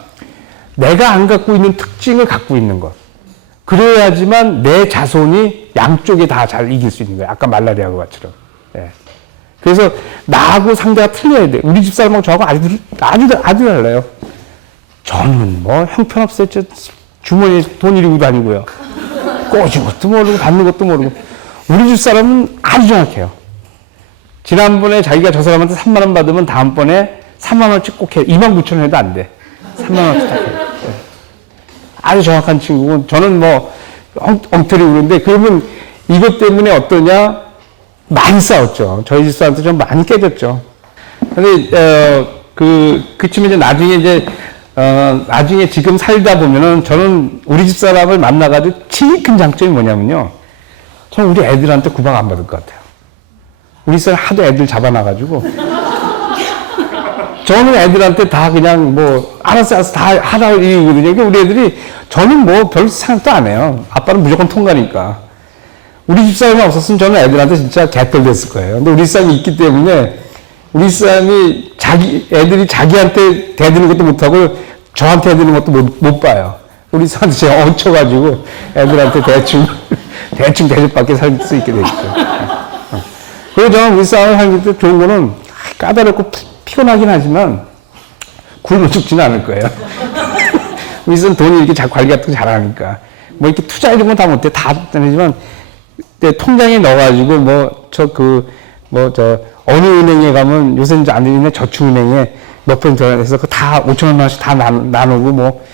내가 안 갖고 있는 특징을 갖고 있는 것. 그래야지만 내 자손이 양쪽에 다 잘 이길 수 있는 거예요. 아까 말라리아가 것처럼. 예. 그래서 나하고 상대가 틀려야 돼. 우리 집사람하고 저하고 아주 달라요. 저는 뭐 형편없어요. 주머니에 돈 이리고 다니고요. 꼬진 것도 모르고 받는 것도 모르고. 우리 집사람은 아주 정확해요. 지난번에 자기가 저 사람한테 3만 원 받으면 다음번에 3만 원씩 꼭 해. 29,000원 해도 안 돼. 3만 원씩 딱 해. 아주 정확한 친구고, 저는 뭐, 엉터리 그러는데, 그러면 이것 때문에 어떠냐? 많이 싸웠죠. 저희 집사람한테 좀 많이 깨졌죠. 근데, 그치면 이제 나중에 지금 살다 보면은, 저는 우리 집사람을 만나가지고 제일 큰 장점이 뭐냐면요. 저는 우리 애들한테 구박 안 받을 것 같아요. 우리 집사람 하도 애들 잡아놔가지고. 저는 애들한테 다 그냥 뭐, 알았어, 다 하라고 얘기거든요. 그러니까 우리 애들이, 저는 뭐 별 생각도 안 해요. 아빠는 무조건 통과니까. 우리 집사람이 없었으면 저는 애들한테 진짜 개떨 됐을 거예요. 근데 우리 집사람이 있기 때문에, 우리 집사람이 애들이 자기한테 대드는 것도 못하고, 저한테 대드는 것도 못 봐요. 우리 집사람한테 제가 얹혀가지고, 애들한테 대충 대접받게 살 수 있게 됐죠. 그리고 저는 우리 집사람을 살기 때 좋은 거는, 까다롭고 피곤하긴 하지만 굶어 죽지는 않을 거예요. 우리는 돈이 이렇게 관리 같은 거 잘하니까 뭐 이렇게 투자 이런 건 다 못해. 다 못하지만 통장에 넣어가지고 어느 은행에 가면 요새 이제 안 되는 저축은행에 몇 퍼센트 해서 그 다 5,000원 원씩 다 나누고 뭐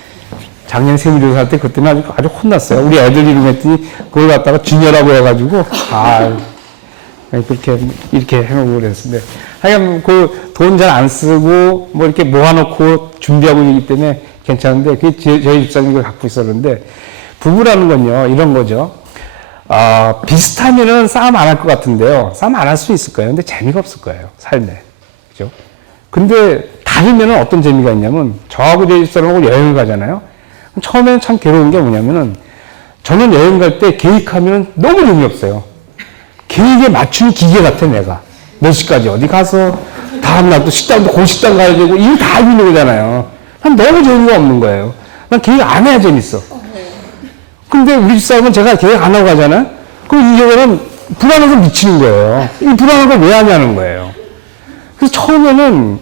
작년 세무조사 할 때 그때는 아주 혼났어요. 우리 애들 이름 했더니 그걸 갖다가 쥐녀라고 해가지고 이렇게 해놓고 그랬는데, 하여간 돈 잘 안 쓰고, 뭐 이렇게 모아놓고 준비하고 있기 때문에 괜찮은데, 그게 저희 집사람이 그걸 갖고 있었는데, 부부라는 건요, 이런 거죠. 비슷하면은 싸움 안 할 것 같은데요. 싸움 안 할 수 있을 거예요. 근데 재미가 없을 거예요, 삶에. 그죠? 근데 다르면은 어떤 재미가 있냐면, 저하고 저희 집사람하고 여행을 가잖아요. 처음에는 참 괴로운 게 뭐냐면은, 저는 여행 갈 때 계획하면은 너무 재미없어요. 계획에 맞춘 기계 같아, 내가. 몇 시까지 어디 가서, 다음날 또 식당도 고식당 가야 되고, 이거 다 알고 있는 거잖아요. 난 너무 재미가 없는 거예요. 난 계획 안 해야 재밌어. 근데 우리 집사람은 제가 계획 안 하고 가잖아요? 그럼 이 경우는 불안해서 미치는 거예요. 이 불안한 걸 왜 하냐는 거예요. 그래서 처음에는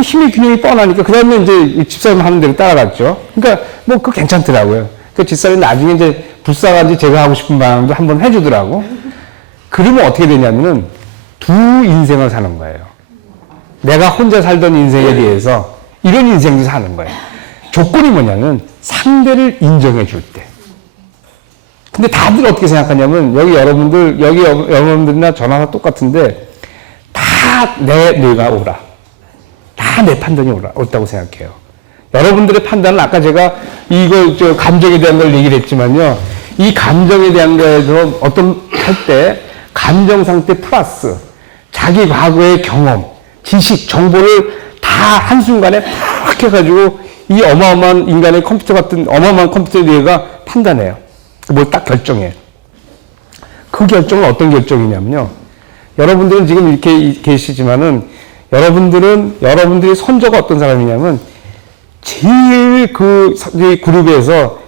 힘의 균형이 뻔하니까, 그 다음에 이제 집사람 하는 대로 따라갔죠. 그러니까 뭐 그거 괜찮더라고요. 그 집사람이 나중에 이제 불쌍한지 제가 하고 싶은 방향도 한번 해주더라고. 그러면 어떻게 되냐면은 두 인생을 사는 거예요. 내가 혼자 살던 인생에 대해서 이런 인생도 사는 거예요. 조건이 뭐냐면 상대를 인정해 줄 때. 근데 다들 어떻게 생각하냐면 여기 여러분들이나 저나 똑같은데 다 내가 옳아. 다 내 판단이 옳다고 생각해요. 여러분들의 판단은 아까 제가 감정에 대한 걸 얘기를 했지만요. 이 감정에 대한 거에서 할 때 감정 상태 플러스 자기 과거의 경험, 지식, 정보를 다 한순간에 팍 해가지고 이 어마어마한 인간의 컴퓨터 같은 어마어마한 컴퓨터 뇌가 판단해요. 뭘 딱 결정해. 그 결정은 어떤 결정이냐면요. 여러분들은 지금 이렇게 계시지만은 여러분들의 선조가 어떤 사람이냐면 제일 그 그룹에서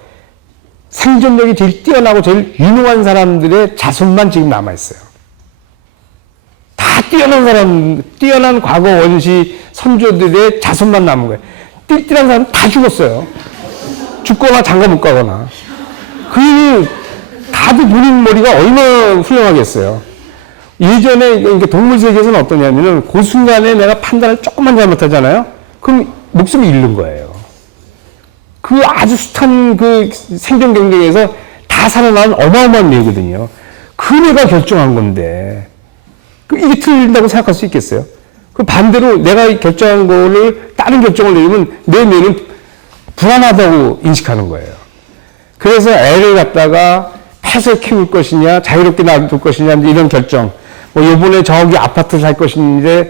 생존력이 제일 뛰어나고 제일 유능한 사람들의 자손만 지금 남아있어요. 다 뛰어난 과거 원시 선조들의 자손만 남은 거예요. 띨띨한 사람은 다 죽었어요. 죽거나 장가 못 가거나. 다들 본인 머리가 얼마나 훌륭하겠어요. 예전에 이게 동물 세계에서는 어떠냐면은 그 순간에 내가 판단을 조금만 잘못하잖아요. 그럼 목숨을 잃는 거예요. 그 아주 숱한 그 생존 경쟁에서 다 살아난 어마어마한 뇌거든요. 그 뇌가 결정한 건데 이게 틀린다고 생각할 수 있겠어요? 그 반대로 내가 결정한 거를 다른 결정을 내리면 내 뇌는 불안하다고 인식하는 거예요. 그래서 애를 갖다가 패서 키울 것이냐, 자유롭게 놔둘 것이냐, 이런 결정. 뭐, 요번에 저기 아파트 살 것이냐,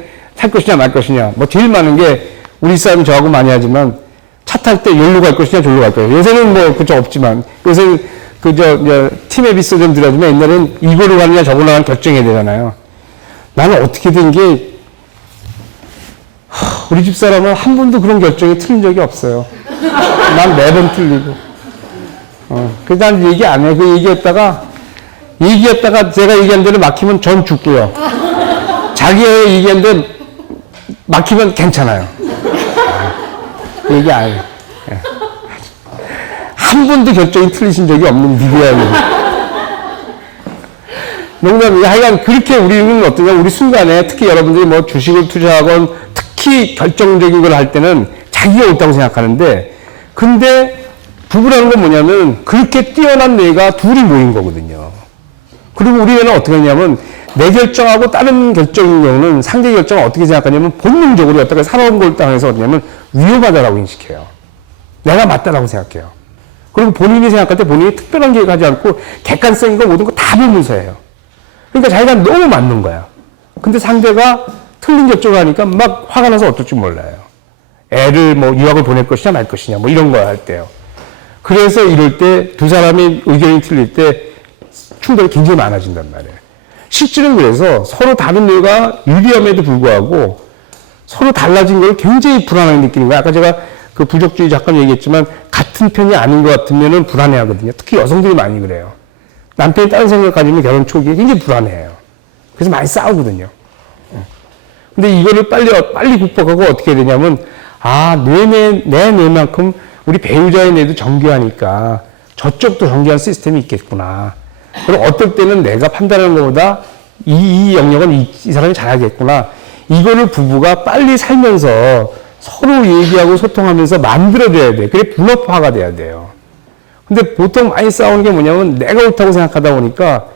말 것이냐. 뭐, 제일 많은 게, 우리 사람이 저하고 많이 하지만, 차 탈 때 여기로 갈 것이냐, 저기로 갈 것이냐. 요새는 뭐, 그쪽 없지만, 요새는 팀 에비스 좀 들어주면 옛날에는 이거로 가느냐, 저거로 가느냐 결정해야 되잖아요. 나는 어떻게 된 게, 우리 집 사람은 한 번도 그런 결정이 틀린 적이 없어요. 난 매번 틀리고. 그래서 난 얘기 안 해. 그 얘기했다가 제가 얘기한 대로 막히면 전 죽고요. 자기가 얘기한 대로 막히면 괜찮아요. 그 얘기 안 해. 한 번도 결정이 틀리신 적이 없는 미디어예요. 농담이에요. 하여간 그렇게 우리는 어떠냐, 우리 순간에 특히 여러분들이 뭐 주식을 투자하건 특히 결정적인 걸 할 때는 자기가 옳다고 생각하는데, 근데 부부라는 건 뭐냐면 그렇게 뛰어난 뇌가 둘이 모인 거거든요. 그리고 우리 뇌는 어떻게 하냐면 내 결정하고 다른 결정인 경우는 상대 결정을 어떻게 생각하냐면 본능적으로 어떻게 살아온 걸 당해서 어떻냐면 위험하다라고 인식해요. 내가 맞다라고 생각해요. 그리고 본인이 생각할 때 본인이 특별한 계획하지 않고 객관성인가 모든 거 다 보면서 해요. 그러니까 자기가 너무 맞는 거야. 근데 상대가 틀린 결정을 하니까 막 화가 나서 어떨 줄 몰라요. 애를 뭐 유학을 보낼 것이냐 말 것이냐 뭐 이런 거 할 때요. 그래서 이럴 때 두 사람이 의견이 틀릴 때 충돌이 굉장히 많아진단 말이에요. 실제는 그래서 서로 다른 뇌가 유리함에도 불구하고 서로 달라진 걸 굉장히 불안하게 느끼는 거예요. 아까 제가 그 부적주의 잠깐 얘기했지만 같은 편이 아닌 것 같으면 불안해 하거든요. 특히 여성들이 많이 그래요. 남편이 다른 생각 가지면 결혼 초기에 굉장히 불안해요. 그래서 많이 싸우거든요. 근데 이거를 빨리 극복하고 어떻게 해야 되냐면, 내 뇌만큼 우리 배우자의 뇌도 정교하니까 저쪽도 정교한 시스템이 있겠구나. 그리고 어떨 때는 내가 판단하는 것보다 이 영역은 이 사람이 잘하겠구나. 이거를 부부가 빨리 살면서 서로 얘기하고 소통하면서 만들어줘야 돼. 그게 분업화가 돼야 돼요. 근데 보통 많이 싸우는 게 뭐냐면 내가 옳다고 생각하다 보니까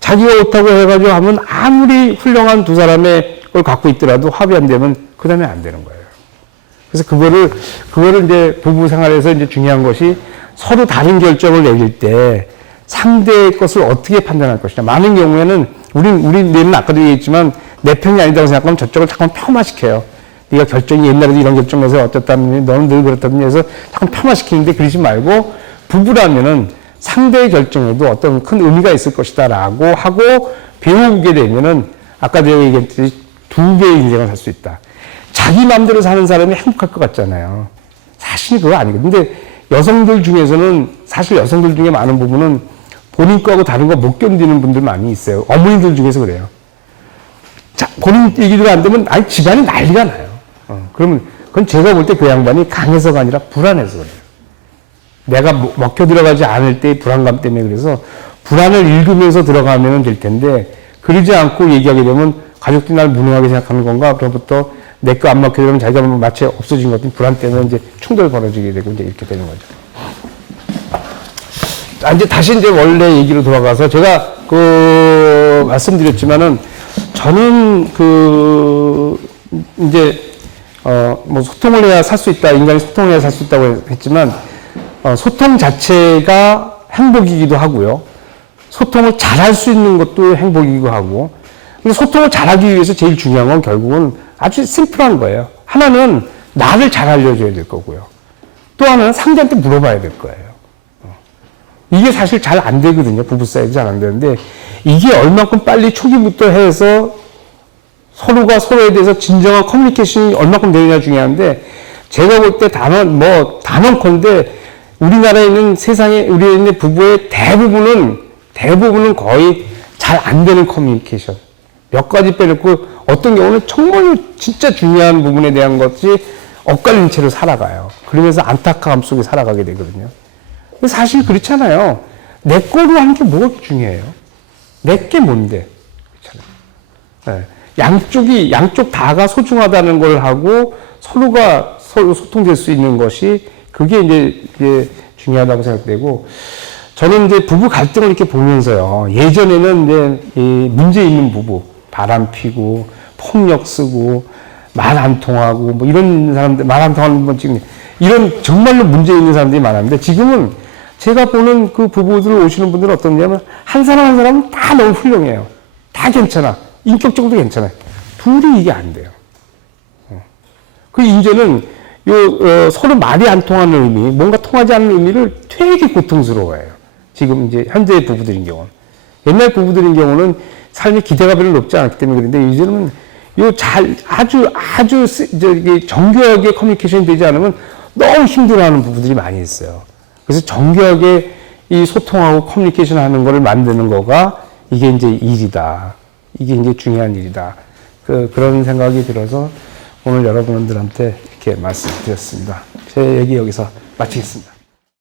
자기가 옳다고 해가지고 하면 아무리 훌륭한 두 사람의 걸 갖고 있더라도 합의 안 되면 그 다음에 안 되는 거예요. 그래서 그거를 이제 부부 생활에서 이제 중요한 것이 서로 다른 결정을 내릴 때 상대의 것을 어떻게 판단할 것이냐. 많은 경우에는 우리 뇌는 아까도 얘기했지만 내 편이 아니다고 생각하면 저쪽을 잠깐 폄하시켜요. 네가 결정이 옛날에도 이런 결정에서 어땠다느니 너는 늘 그렇다느니 해서 잠깐 폄하시키는데 그러지 말고 부부라면은 상대의 결정에도 어떤 큰 의미가 있을 것이다 라고 하고 배우게 되면은 아까 내가 얘기했듯이 두 개의 인생을 살 수 있다. 자기 마음대로 사는 사람이 행복할 것 같잖아요. 사실 그거 아니거든요. 근데 여성들 중에서는 사실 여성들 중에 많은 부분은 본인 거하고 다른 거 못 견디는 분들 많이 있어요. 어머니들 중에서 그래요. 자, 본인 얘기도 안 되면 집안이 난리가 나요. 그러면 그건 제가 볼 때 그 양반이 강해서가 아니라 불안해서 그래요. 내가 먹혀 들어가지 않을 때의 불안감 때문에 그래서 불안을 읽으면서 들어가면 될 텐데 그러지 않고 얘기하게 되면 가족들이 날 무능하게 생각하는 건가? 그로부터 내 거 안 먹혀 들어가면 자기가 마치 없어진 것 같은 불안 때문에 이제 충돌 벌어지게 되고 이제 이렇게 되는 거죠. 이제 다시 이제 원래 얘기로 돌아가서 제가 말씀드렸지만은 저는 이제 뭐 소통을 해야 살 수 있다. 인간이 소통을 해야 살 수 있다고 했지만 소통 자체가 행복이기도 하고요. 소통을 잘할 수 있는 것도 행복이기도 하고. 근데 소통을 잘하기 위해서 제일 중요한 건 결국은 아주 심플한 거예요. 하나는 나를 잘 알려줘야 될 거고요. 또 하나는 상대한테 물어봐야 될 거예요. 이게 사실 잘 안 되거든요. 부부 사이도 잘 안 되는데 이게 얼마큼 빨리 초기부터 해서 서로가 서로에 대해서 진정한 커뮤니케이션이 얼마큼 되느냐 중요한데 제가 볼 때 단언컨대 우리나라에 있는 우리에 있는 부부의 대부분은 거의 잘 안 되는 커뮤니케이션. 몇 가지 빼놓고 어떤 경우는 정말 진짜 중요한 부분에 대한 것이 엇갈린 채로 살아가요. 그러면서 안타까움 속에 살아가게 되거든요. 근데 사실 그렇잖아요. 내 거로 하는 게 뭐가 중요해요? 내 게 뭔데? 그렇잖아요. 예. 양쪽 다가 소중하다는 걸 하고 서로가 서로 소통될 수 있는 것이 그게 이제 중요하다고 생각되고 저는 이제 부부 갈등을 이렇게 보면서요. 예전에는 이제 이 문제 있는 부부, 바람 피고 폭력 쓰고 말 안 통하고 뭐 이런 사람들 말 안 통하는 분 지금 이런 정말로 문제 있는 사람들이 많았는데 지금은 제가 보는 그 부부들 오시는 분들은 어떠냐면 한 사람 한 사람은 다 너무 훌륭해요. 다 괜찮아. 인격적으로 괜찮아요. 둘이 이게 안 돼요. 그 이제는 서로 말이 안 통하는 의미, 뭔가 통하지 않는 의미를 되게 고통스러워해요. 지금 이제 현재 부부들인 경우는. 옛날 부부들인 경우는 삶의 기대가 별로 높지 않았기 때문에 그런데 이제는 아주 정교하게 커뮤니케이션이 되지 않으면 너무 힘들어하는 부부들이 많이 있어요. 그래서 정교하게 이 소통하고 커뮤니케이션 하는 거를 만드는 거가 이게 이제 일이다. 이게 이제 중요한 일이다. 그런 생각이 들어서 오늘 여러분들한테 이렇게 말씀드렸습니다. 제 얘기 여기서 마치겠습니다.